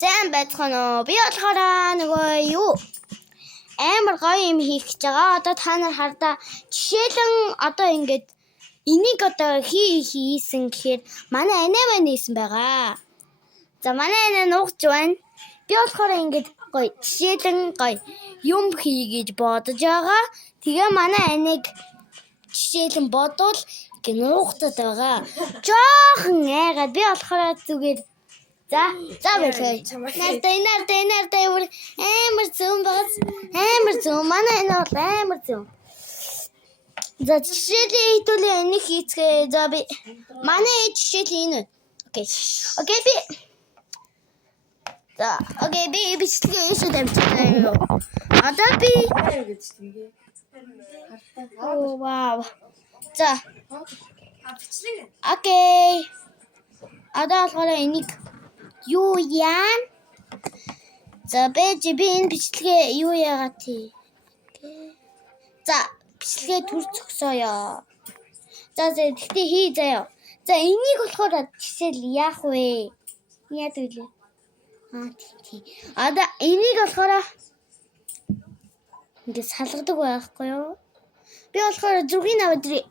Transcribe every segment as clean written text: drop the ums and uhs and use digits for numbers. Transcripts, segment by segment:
Зэн байцгаана уу? Би болохоор нөгөө юу амар гоё юм хийх гэж байгаа. Одоо та нар хардаа жишээлэн одоо ингээд энийг одоо хийсэн гэхээр манай анаа нээсэн байгаа. За манай анаа нуугч байна. Би болохоор ингээд гоё жишээлэн гоё юм хийгээж бодож байгаа. Тэгээ манай аныг жишээлэн бодвол гинуухтад байгаа. Жохон айгаад би болохоор зүгээр за байлаа. Нартай амар зүүн байгаас амар зүүн манай энэ бол амар зүүн. За жишээлээ хэдүүлээ энийг хийцгээ. За би манай жишээл энэ. Окей би. За окей би бичлэгээ ийшээ дамжуулаа. Одоо би оо вау. За окей. Одоо болохоор энийг юу яан? За би энэ бичлэгээ юу яагаад тий? За бичлэгээ төр зогсооё. За тэгтээ хий заяа. За энийг болохоор жишээл яах вэ? Яа гэвэл тий. Одоо энийг болохоор ингээд салгадаг байхгүй юу? Би болохоор зургийг аваад ирээ.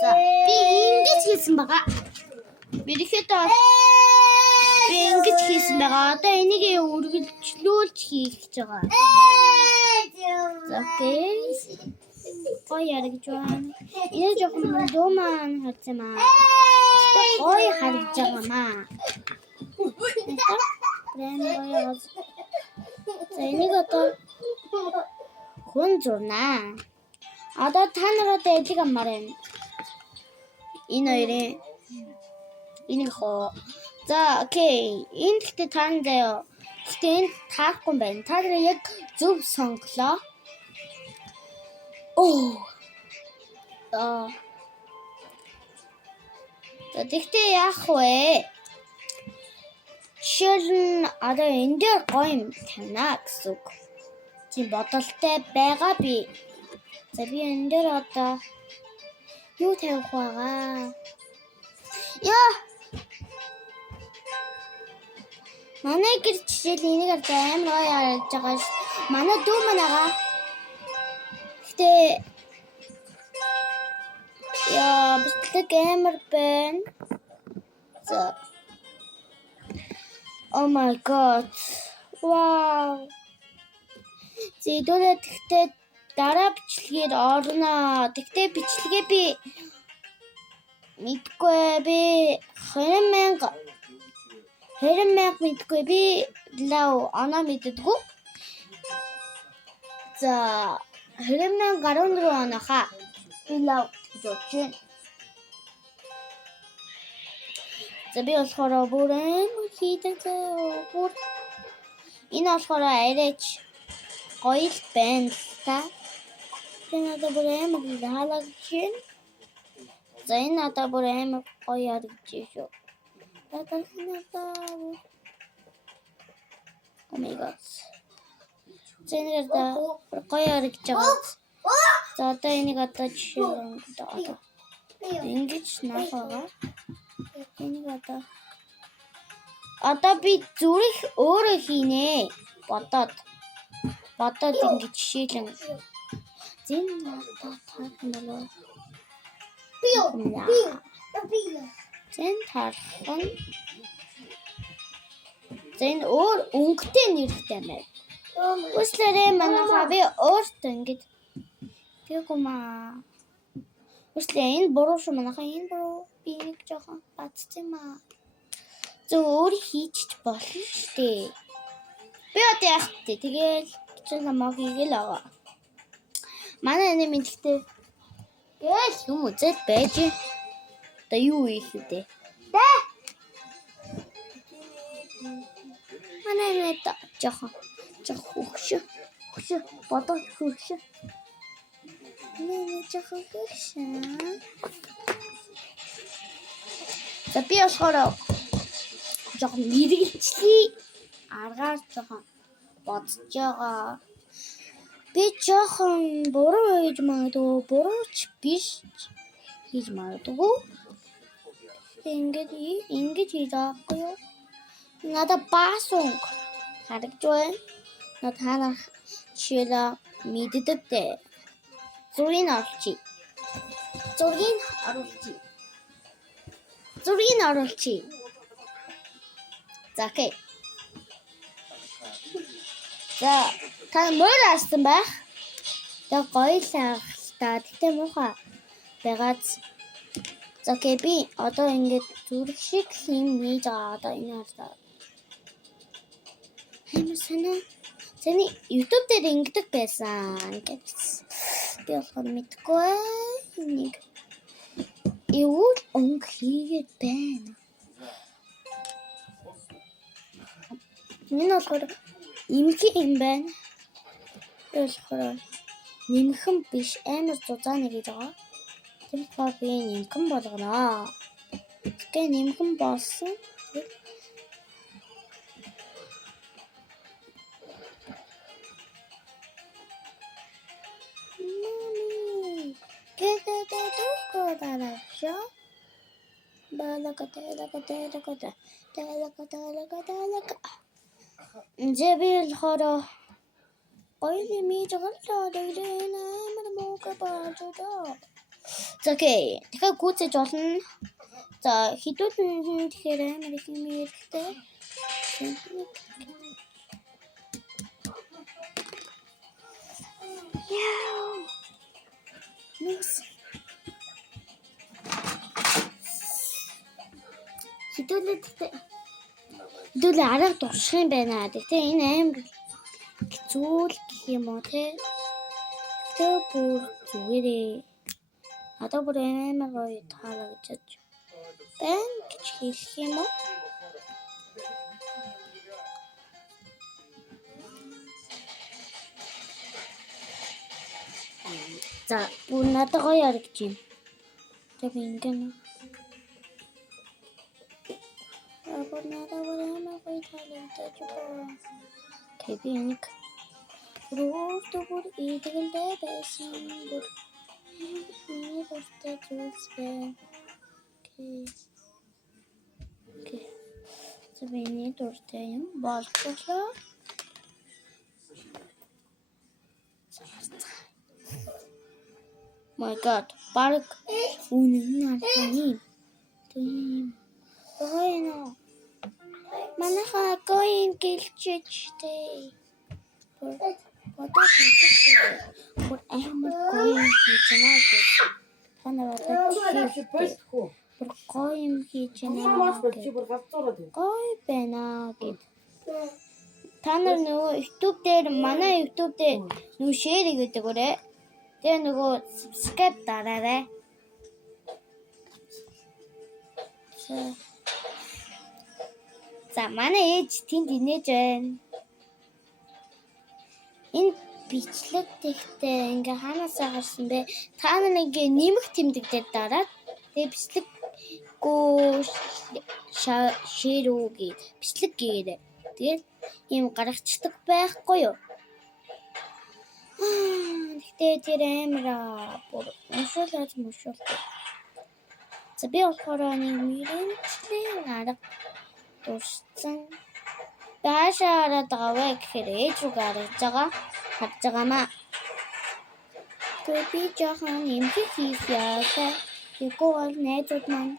За би ингэж хийсэн байгаа. Бирэхэд би ингэж хийсэн байгаа. Одоо энийг үргэлжлүүлж хийх гэж байгаа. Окей. Гоё яригж байна. Энэ жоохон дууман харсан маа. Гоё харагдаж байгаа маа. За энийг одоо хүн зурнаа. Одоо та нараа эдлэг амаар байна. Энэ хоёрын энийг хоо. За окей. Энэ гэхдээ таан заяа. Гэхдээ энэ таахгүй байна. Та нар яг зөв сонголоо. За тэгтээ яах вэ? Жишээл нь одоо энэ дээр гоё юм тавина гэсэн үг. Тийм бодолтой байгаа би. За би энэ дээр одоо юу тавих байгаа? Яа. Манай гэр жишээл энийг ард амар гоё харагдаж байгаа ш. Манай дүү манайгаа. Гэтэ яа бичлэг амар байна. За. Oh my god. Wow. Зэдүүлээ тэгтээ дараа бичлэгээр орно. Тэгтээ бичлэгээ би мэдгүй би 20,000 мэдгүй би лав оноо мэддэггүй. За 20,014 оноха би лав гэж бодож байна. За би болохоор бүрэн хийдэг бүр энэ болохоор арайч гоё л байна л та. Энэ одоо бүр амар халагч юм. За энэ одоо бүр амар гоё харагдаж шүү. Oh my god. Зэнээр да гоё харагдаж байгаа. За одоо энийг одоо жишээ одоо ингэж наахаа. Энийг одоо би зүрх өөрөө хийнэ. Бодоод ингэж жишээлэн зэн таах юм болоо. Зэн тархан. Зэн өөр өнгөтэй нэрхтэй мэй. Үслээрээ манайхаа би өөртөө ингэж тэгумаа. Үслээ энэ буруу шүү манайхаа энэ буруу. Би нэг жоохон бацсан маа. Зөв өөр хийж болно шүү дээ. Би одоо яах вэ? Тэгэл чинь намайг хийгээл аваа. Манай энэ мэдхтэй гээл юм үзэл байж. Одоо юу хийх вэ? Манай энэ жоохон хөвшөө бодож хөвшөө. Nee, жоохон хөвшөө. За би болохоор жоохон мэргэлжлий аргаар жоохон бодож байгаа. Би жоохон буруу хийж магадгүй, бурууч биш хийж магадгүй. ингээд хийж байгаа юу? Надад баасунг харагдж байна. Та нар жишээлээ мэддэг дээ. Зургийг оруулчих. За окей. За та мөр арсан байх. За гоё л та тэгтээ муухай байгааз. За окей би одоо ингээд зүрх шиг юм хийж байгаа одоо энэ хараа. Хэмэсэнэ. Тэний YouTube дээр ингэдэг байсан гэж би болохоор мэдгүй нэг юу онг хийгээд байна. Энэ болохоор имхи юм байна. Тэгэхээр нэмхэн биш амар зузааны гэж байгаа. Тэгэхээр би нэмхэн болгоно. Тэгээ нэмхэн болсон. Жебил хоро ойли мижгаллаа дэглэн амар муука баажаа. За окей. Тэгэхээр гүйцэж болно. За хідүүлэн тэгэхээр амар их юм хэрэгтэй. Яа. Нүс. Хідүүлээ арга дурших юм байна. Тэгтээ энэ амар зүйл гэх юм уу те. Тэг бүр зүгээрээ. Одоо бүр амар гоё таалагдаж байна гэж хэлэх юм уу? За бүр надад гоё харагдаж байна. Тэг ингэнэ. Бүр надад бүр амар гоё таалагдаж байна. Тэг нэг бүр идэгэлдээ байсан. Миний дуртай зүйлс байна. Окей. Миний дуртай юм болчихлоо. My God, баг үнэн нартай. Тийм. Ойно. Манайха гоин гэлчтэй. Одоо хийчихээ. Бүр амар гоин хийж байна гэж. Танаа одоо бүр гоин хийж байна. Гой байна гэд. Та нар нөгөө YouTube дээр манай YouTube дээр нөгөө share хийгээд өгөөрэй. Тэгээ нөгөө subscribe дараарай. За манай ээж тэнд инээж байна. Энэ бичлэг тэгтээ ингээ ханаасаа гарсан бэ? Та нар ингээ нэмэх тэмдэг дээр дараад тэгээ бичлэг гоо ширүү гээд бичлэг гээгээ. Тэгээд ийм гаргацдаг байхгүй юу? Тэгтээ тэр амар бүр мушуулаад. За би болохоор нэг мөрөнчлийн арга дурсан. Баашаараа даваа гэхээр ээж рүү гарч байгаамаа. Тэгээд би жоохон эмхэ хийх яасаа. Тэгвэл бол найзууд маань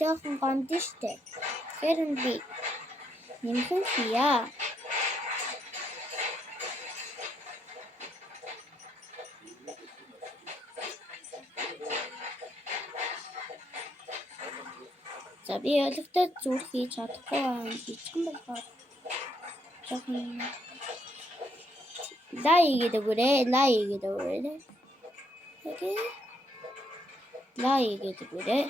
жоохон гомдсон штэ. Тэгэхээр би эмхэ хийя. За би өлегтэй зүр хийж чадахгүй байна. Бичгэн болохоор жоохон лайгээд өгөөрэй. Окей. Лайгээд өгөөрэй.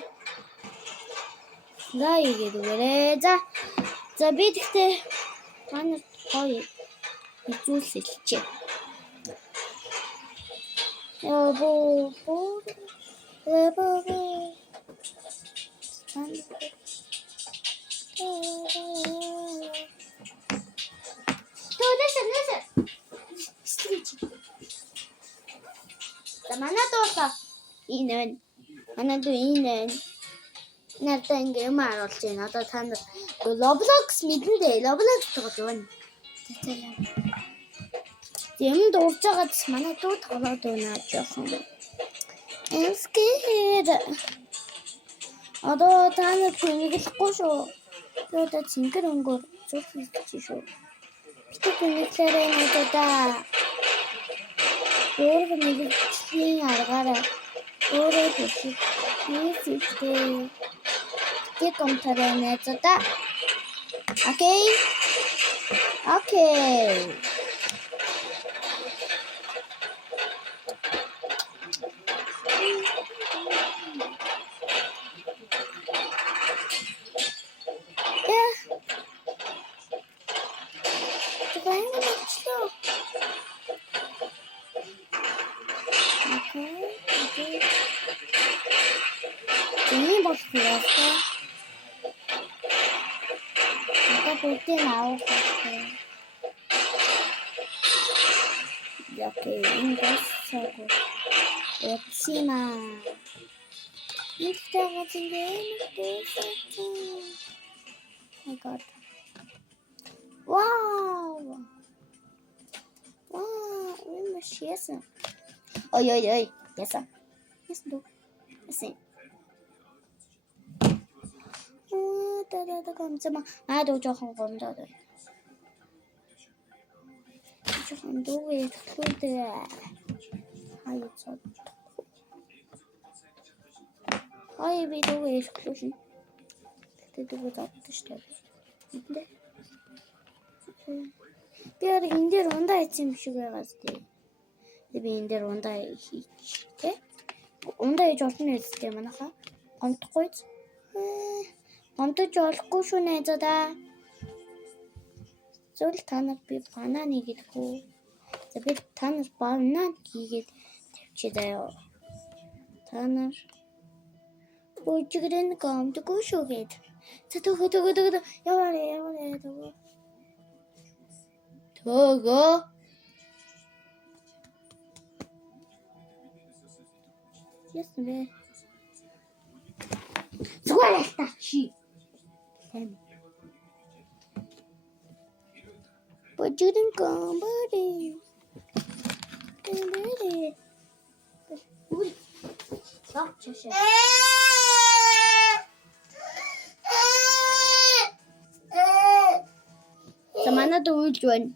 За би тэгтээ танай гоё зүйлс хэлчихье. Listen. За манайд бол энэ. Надад ингэ юм харуулж байна. Одоо та нар Roblox мэдэн дээ. Roblox тоглож байна. Юм дуурж байгаад манай дүү тоглоод байна жоохон. Scared. Одоо та нар тэнэглэхгүй шүү. Одоо цэнгэр өнгөөр зүрх хийчих шүү. Битүү тэнэглээрэй надаа. Өөр нэгжлийн аргаараа өөрөө төсөв. Нийсэлтэй. Тэг комтараа надаа. Окей. Ini bos biasa. Kita putih mau pakai. Oke, ini bos aku. Opsima. Ini kita ngapain ini? My God. Wow. Ini masih biasa. Oi. Biasa. Yes, do. Assim. 잠깐만. 너 조금 건져도. 조금 누구의 소리들. Би 누구의 소리. 그때 누구 잡듯이. 근데 би яг энэ дээр ундаа хийсэн юм шиг байгаас тий. Би энэ дээр ундаа хийчих тий. Ундаа хийж олно үстэй манайха. Гомдохгүй. Гомдож болохгүй шүү найзуудаа. Зөвл та нар би бананы гэдэггүй. За би та нар банан хийгээд тавьчих даа. Та нар бүжигрэн гомдохгүй шүү гээд. За төгөө. Яваарэ төгөө. Yes, me. Square sta chi. But you didn't come, buddy. Stop, Cheshire. Samana do join.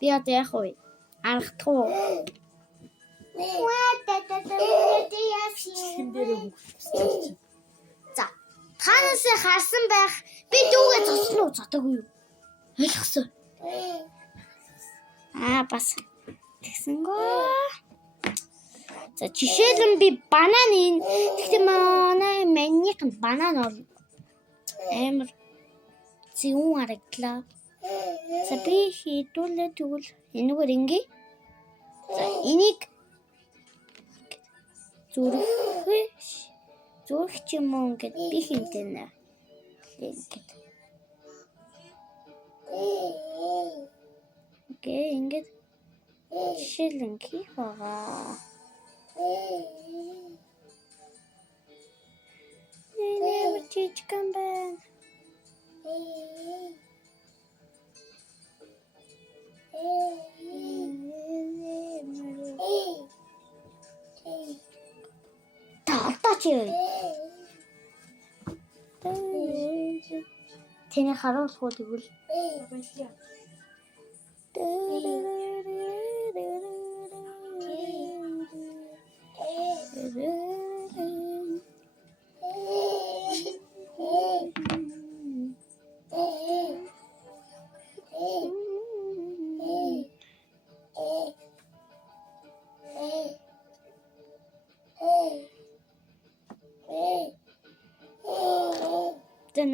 Би одоо яах вэ? Аргахдах уу? За, танаас харсан байх. Би дүүгээ зосно уу, зодоогүй юу? Ойлгосон. Бас тэгсэнгөө. За, жишээлбэл би банан. Тэгтээ манай маньяк банан бол амар зүүн харагдлаа. За би хийдүүлээ тэгвэл энэгээр ингээ. За энийг зүрх юм уу ингээд би хинтэнэ. Ингээд. Окей, ингээд шилэн хийх байгаа. Never teach come back. Тэний харуулах тэгвэл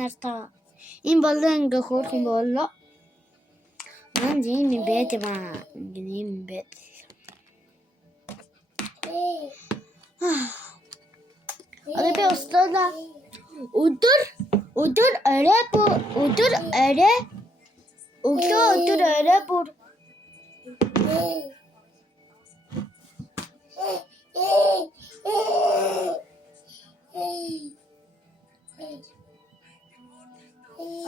Narta in bollen gehört in bollo. Man sehen im Bett immer im Bett. Ada bir ustada udur öyle bu udur öyle bu.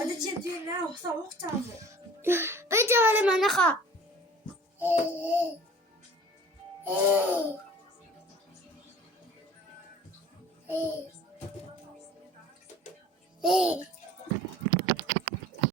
Одоо чи тийм наа усаа уух цаам уу? Бэж яваа манайха.